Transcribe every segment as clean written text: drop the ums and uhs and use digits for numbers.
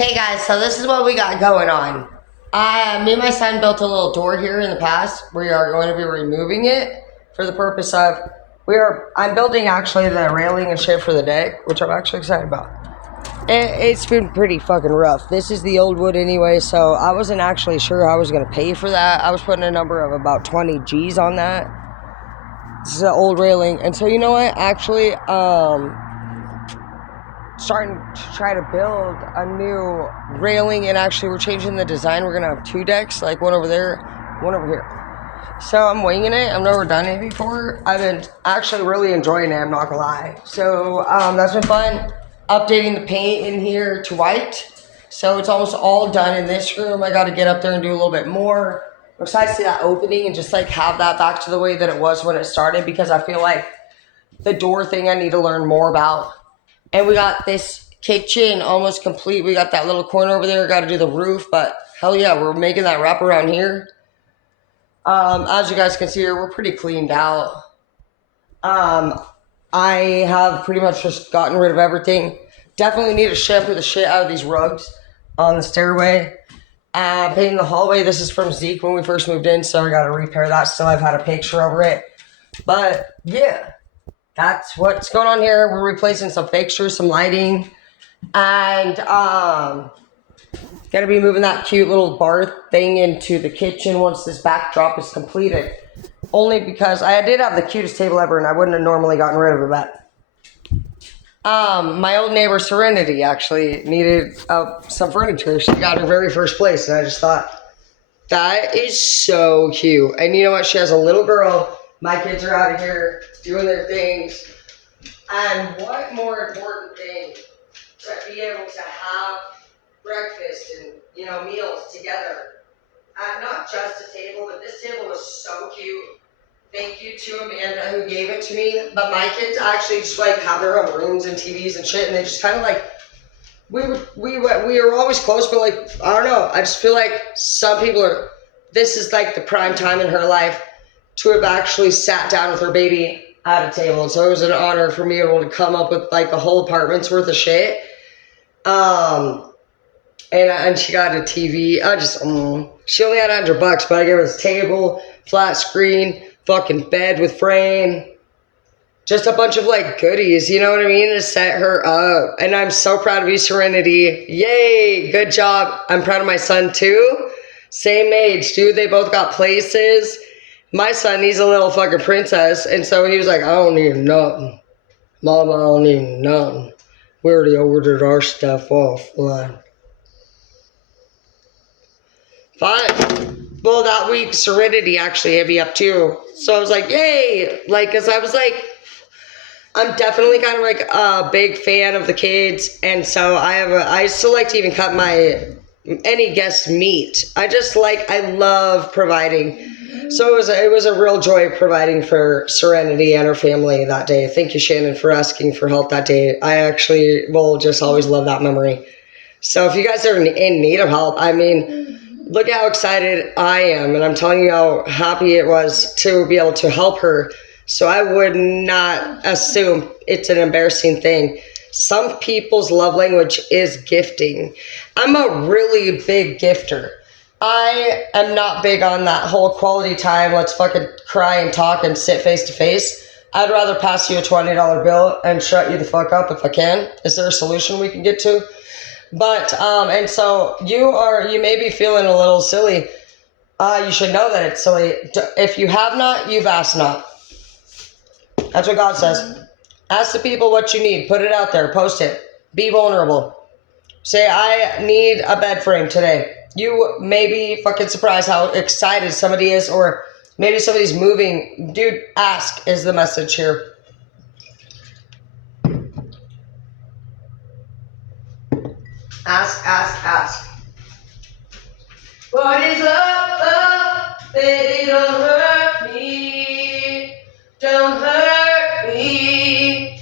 Okay, guys, so this is what we got going on. Me and my son built a little door here in the past. We are going to be removing it for the purpose of I'm building actually the railing and shit for the deck, which I'm actually excited about. It's been pretty fucking rough. This is the old wood anyway, so I wasn't actually sure how I was going to pay for that. I was putting a number of about 20 G's on that. This is an old railing, and so you know what? Actually, starting to try to build a new railing, and actually we're changing the design. We're gonna have two decks, like one over there, one over here. So I'm winging it. I've never done it before. I've been actually really enjoying it, I'm not gonna lie. So that's been fun. Updating the paint in here to white. So it's almost all done in this room. I gotta get up there and do a little bit more. I'm excited to see that opening and just like have that back to the way that it was when it started, because I feel like the door thing I need to learn more about. And we got this kitchen almost complete. We got that little corner over there. Got to do the roof, but hell yeah, we're making that wrap around here. As you guys can see here, we're pretty cleaned out. I have pretty much just gotten rid of everything. Definitely need to shampoo the shit out of these rugs on the stairway. Painting the hallway. This is from Zeke when we first moved in, so I got to repair that. Still, I've had a picture over it. But yeah. That's what's going on here. We're replacing some fixtures, some lighting, and gonna be moving that cute little bar thing into the kitchen once this backdrop is completed. Only because I did have the cutest table ever, and I wouldn't have normally gotten rid of it. But my old neighbor Serenity actually needed some furniture. She got her very first place, and I just thought that is so cute. And you know what? She has a little girl. My kids are out of here doing their things. And what more important thing to be ble to have breakfast and, meals together at not just a table, but this table was so cute. Thank you to Amanda who gave it to me. But my kids actually just like have their own rooms and TVs and shit, and they just kind of like we were always close, but like I don't know. I just feel like some people are. This is like the prime time in her life to have actually sat down with her baby at a table. And so it was an honor for me able to come up with like a whole apartment's worth of shit. And she got a TV. She only had $100, but I gave her a table, flat screen, fucking bed with frame, just a bunch of like goodies, you know what I mean, to set her up. And I'm so proud of you, Serenity. Yay, good job. I'm proud of my son too. Same age, dude. They both got places. My son, he's a little fucking princess, and so he was like, I don't need nothing. Mama, I don't need nothing. We already ordered our stuff offline. Fine. Well, that week, Serenity actually hit me up too. So I was like, yay! Like, because I was like, I'm definitely kind of like a big fan of the kids, and so I still like to even cut any guest meat. I love providing. So it was a real joy providing for Serenity and her family that day. Thank you, Shannon, for asking for help that day. I actually will just always love that memory. So if you guys are in need of help, I mean, look how excited I am. And I'm telling you how happy it was to be able to help her. So I would not assume it's an embarrassing thing. Some people's love language is gifting. I'm a really big gifter. I am not big on that whole quality time, let's fucking cry and talk and sit face to face. I'd rather pass you a $20 bill and shut you the fuck up if I can. Is there a solution we can get to? But, and so you may be feeling a little silly. You should know that it's silly. If you have not, you've asked not. That's what God says. Ask the people what you need. Put it out there. Post it. Be vulnerable. Say, I need a bed frame today. You may be fucking surprised how excited somebody is, or maybe somebody's moving. Dude, ask is the message here. Ask. What is love? Baby, don't hurt me. Don't hurt me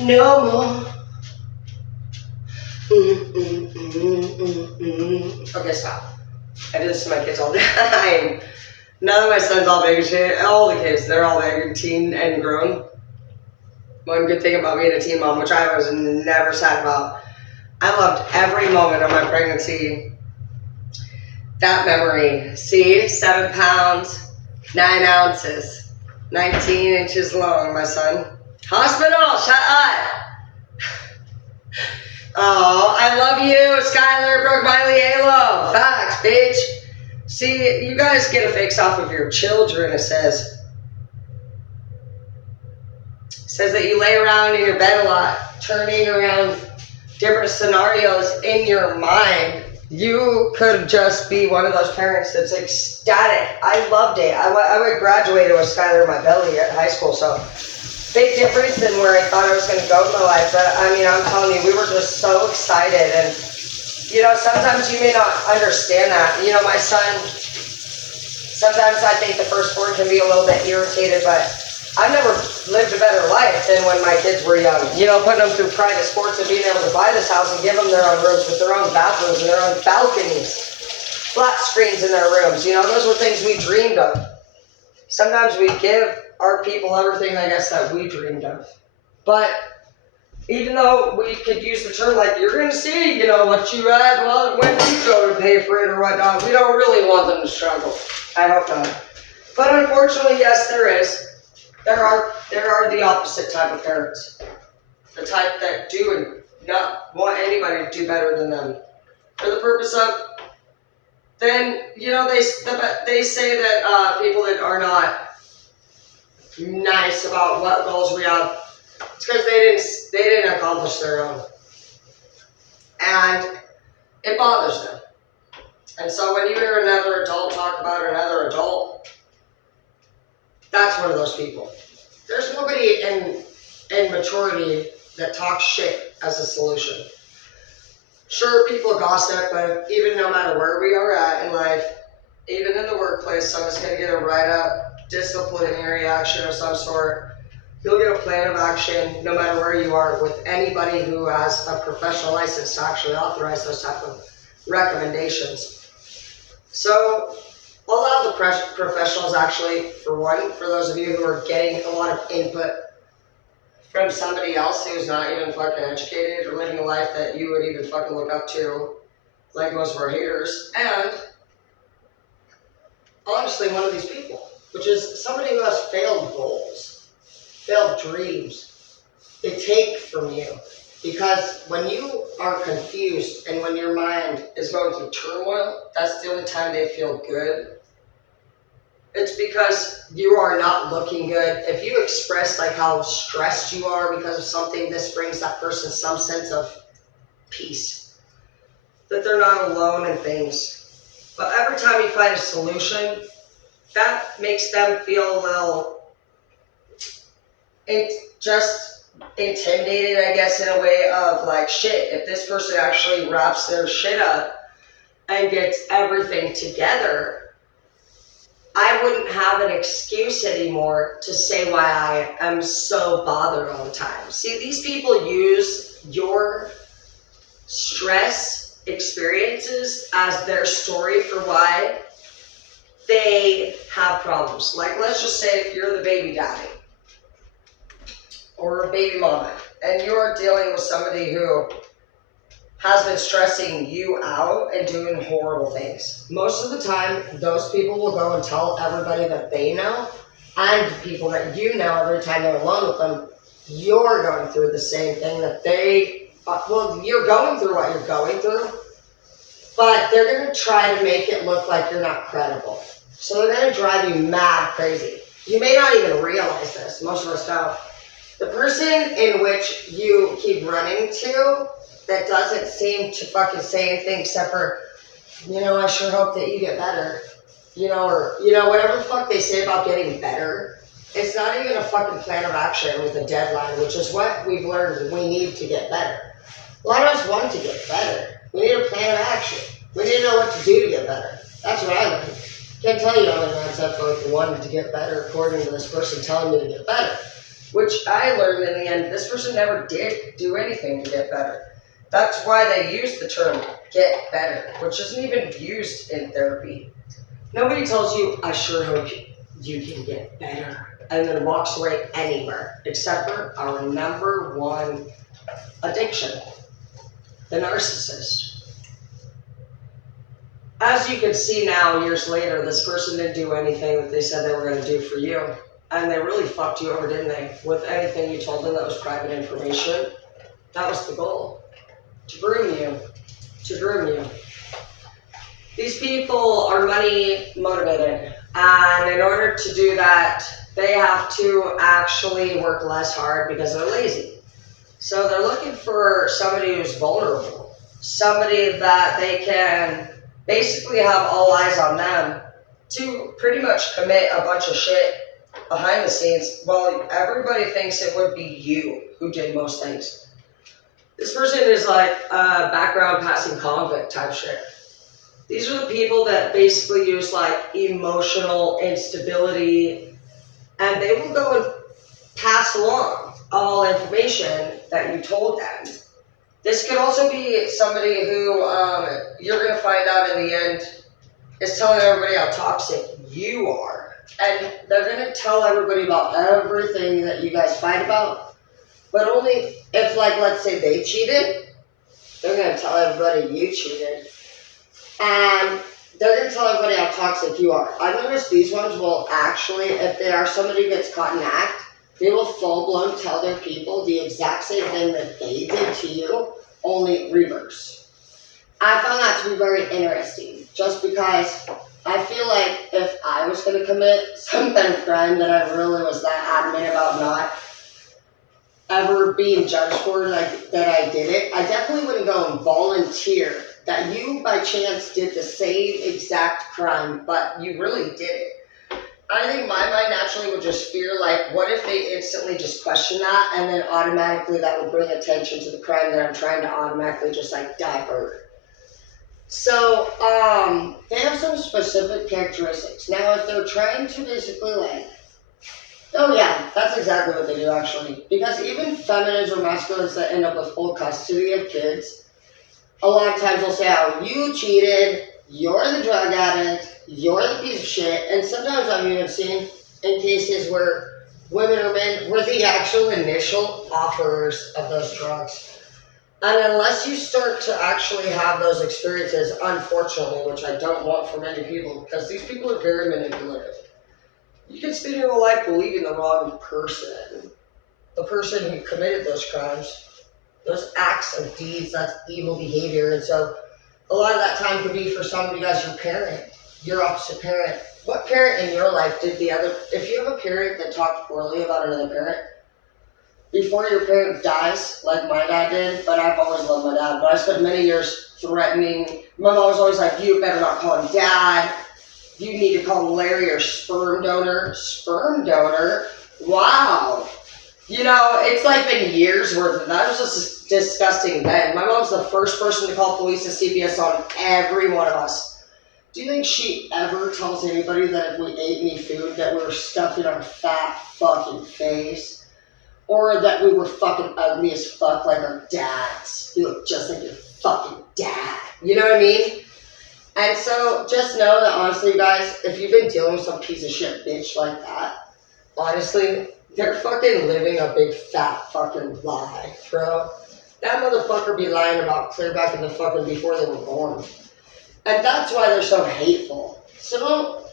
no more. Okay, stop. I do this to my kids all the time. Now that my son's all big and shit, all the kids, they're all big and teen and grown. One good thing about being a teen mom, which I was never sad about, I loved every moment of my pregnancy. That memory. See, 7 pounds, 9 ounces, 19 inches long, my son. Hospital, shut up. Oh, I love you, Skylar, Brooke, Miley, Halo. Facts, bitch. See, you guys get a fix off of your children, it says. It says that you lay around in your bed a lot, turning around different scenarios in your mind. You could just be one of those parents that's ecstatic. I loved it. I would graduate with Skylar in my belly at high school, so big difference than where I thought I was going to go in my life. But I mean, I'm telling you, we were just so excited. And, you know, sometimes you may not understand that. You know, my son, sometimes I think the firstborn can be a little bit irritated, but I've never lived a better life than when my kids were young. You know, putting them through private sports and being able to buy this house and give them their own rooms with their own bathrooms and their own balconies, flat screens in their rooms. You know, those were things we dreamed of. Sometimes we give our people everything, I guess, that we dreamed of. But even though we could use the term like, you're going to see, you know, what you had when you go to pay for it or whatnot, we don't really want them to struggle. I hope not. But unfortunately, yes, there is. There are the opposite type of parents. The type that do and not want anybody to do better than them. For the purpose of, then, you know, they say that people that are not nice about what goals we have, it's because they didn't accomplish their own. And it bothers them. And so when you hear another adult talk about another adult, that's one of those people. There's nobody in maturity that talks shit as a solution. Sure, people gossip, but even no matter where we are at in life, even in the workplace, someone's going to get a write-up, disciplinary action of some sort. You'll get a plan of action no matter where you are with anybody who has a professional license to actually authorize those type of recommendations. So allow the professionals actually, for one, for those of you who are getting a lot of input from somebody else who's not even fucking educated or living a life that you would even fucking look up to, like most of our haters, and honestly, one of these people, which is somebody who has failed goals, failed dreams, they take from you. Because when you are confused and when your mind is going through turmoil, that's the only time they feel good. It's because you are not looking good. If you express like how stressed you are because of something, this brings that person some sense of peace. That they're not alone in things. But every time you find a solution, that makes them feel a little just intimidated, I guess, in a way of like, shit, if this person actually wraps their shit up and gets everything together, I wouldn't have an excuse anymore to say why I am so bothered all the time. See, these people use your stress experiences as their story for why they have problems. Like, let's just say if you're the baby daddy or a baby mama and you're dealing with somebody who has been stressing you out and doing horrible things. Most of the time, those people will go and tell everybody that they know and people that you know every time they're alone with them, you're going through the same thing that you're going through what you're going through, but they're going to try to make it look like you're not credible. So they're going to drive you mad crazy. You may not even realize this. Most of us don't. The person in which you keep running to that doesn't seem to fucking say anything except for, you know, I sure hope that you get better. You know, or, you know, whatever the fuck they say about getting better. It's not even a fucking plan of action with a deadline, which is what we've learned we need to get better. A lot of us want to get better. We need a plan of action. We need to know what to do to get better. That's what I learned. Can't tell you how many times I've fucking wanted to get better according to this person telling me to get better. Which I learned in the end, this person never did do anything to get better. That's why they use the term get better, which isn't even used in therapy. Nobody tells you, I sure hope you can get better, and then walks away anywhere, except for our number one addiction. the narcissist. As you can see now, years later, this person didn't do anything that they said they were going to do for you. And they really fucked you over, didn't they? With anything you told them that was private information. That was the goal. To groom you. To groom you. These people are money motivated. And in order to do that, they have to actually work less hard because they're lazy. So they're looking for somebody who's vulnerable. Somebody that they can basically have all eyes on them to pretty much commit a bunch of shit behind the scenes while everybody thinks it would be you who did most things. This person is like a background passing convict type shit. These are the people that basically use like emotional instability, and they will go and pass along all information that you told them. This could also be somebody who you're going to find out in the end is telling everybody how toxic you are. And they're going to tell everybody about everything that you guys fight about. But only if, like, let's say they cheated, they're going to tell everybody you cheated. And they're going to tell everybody how toxic you are. I've noticed these ones will actually, if they are somebody who gets caught in act, they will full-blown tell their people the exact same thing that they did to you, only reverse. I found that to be very interesting, just because I feel like if I was going to commit some kind of crime that I really was that adamant about not ever being judged for, like that I did it, I definitely wouldn't go and volunteer that you by chance did the same exact crime, but you really did it. I think my mind naturally would just fear, like, what if they instantly just question that, and then automatically that would bring attention to the crime that I'm trying to automatically just, like, divert. So, they have some specific characteristics. Now, if they're trying to basically, like, oh yeah, that's exactly what they do, actually. Because even feminines or masculines that end up with full custody of kids, a lot of times they'll say, oh, you cheated, you're the drug addict, you're the piece of shit. And sometimes I've even seen in cases where women or men were the actual initial offerers of those drugs. And unless you start to actually have those experiences, unfortunately, which I don't want for many people, because these people are very manipulative. You can spend your whole life believing the wrong person. The person who committed those crimes, those acts of deeds, that's evil behavior. And so a lot of that time could be for some of you guys, your parent, your opposite parent. What parent in your life did the other? If you have a parent that talked poorly about another parent, before your parent dies, like my dad did, but I've always loved my dad, but I spent many years threatening. My mom was always like, you better not call him dad. You need to call him Larry, your sperm donor. Sperm donor? Wow. You know, it's like been years worth of that. It was just disgusting then. My mom's the first person to call police and CPS on every one of us. Do you think she ever tells anybody that if we ate any food that we were stuffing our fat fucking face? Or that we were fucking ugly as fuck like our dads? You look just like your fucking dad. You know what I mean? And so just know that honestly, guys, if you've been dealing with some piece of shit bitch like that, honestly, they're fucking living a big fat fucking lie, bro. That motherfucker be lying about clear back in the fucking before they were born. And that's why they're so hateful. So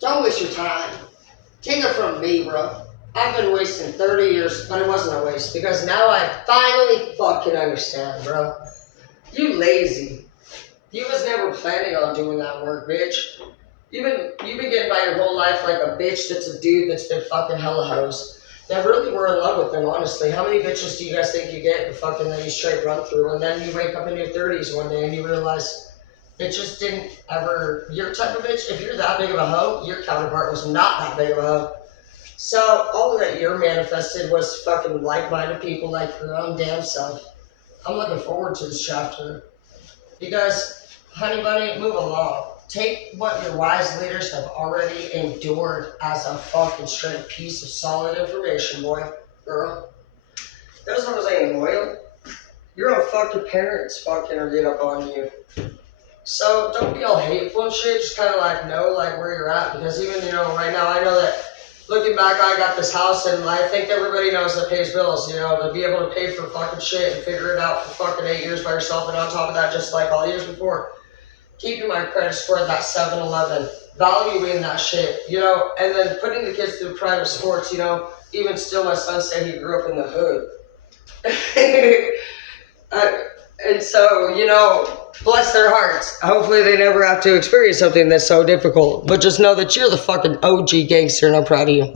don't waste your time. Take it from me, bro. I've been wasting 30 years, but it wasn't a waste because now I finally fucking understand, bro. You lazy. You was never planning on doing that work, bitch. You've been getting by your whole life like a bitch that's a dude that's been fucking hella hoes. That really were in love with them, honestly. How many bitches do you guys think you get fucking that you straight run through? And then you wake up in your 30s one day and you realize it just didn't ever, your type of bitch, if you're that big of a hoe, your counterpart was not that big of a hoe. So all that you're manifested was fucking like-minded people like your own damn self. I'm looking forward to this chapter. Because, honey bunny, move along. Take what your wise leaders have already endured as a fucking straight piece of solid information, boy, girl. Those ones ain't loyal. Your own fucking parents fucking are get up on you. So don't be all hateful and shit. Just kind of like know like where you're at. Because even, you know, right now I know that looking back, I got this house, and I think everybody knows that pays bills, you know, to be able to pay for fucking shit and figure it out for fucking 8 years by yourself, and on top of that, just like all years before, keeping my credit score at that 7-Eleven, valuing that shit, you know, and then putting the kids through private sports, you know, even still my son said he grew up in the hood. And so, you know, bless their hearts. Hopefully they never have to experience something that's so difficult. But just know that you're the fucking OG gangster and I'm proud of you.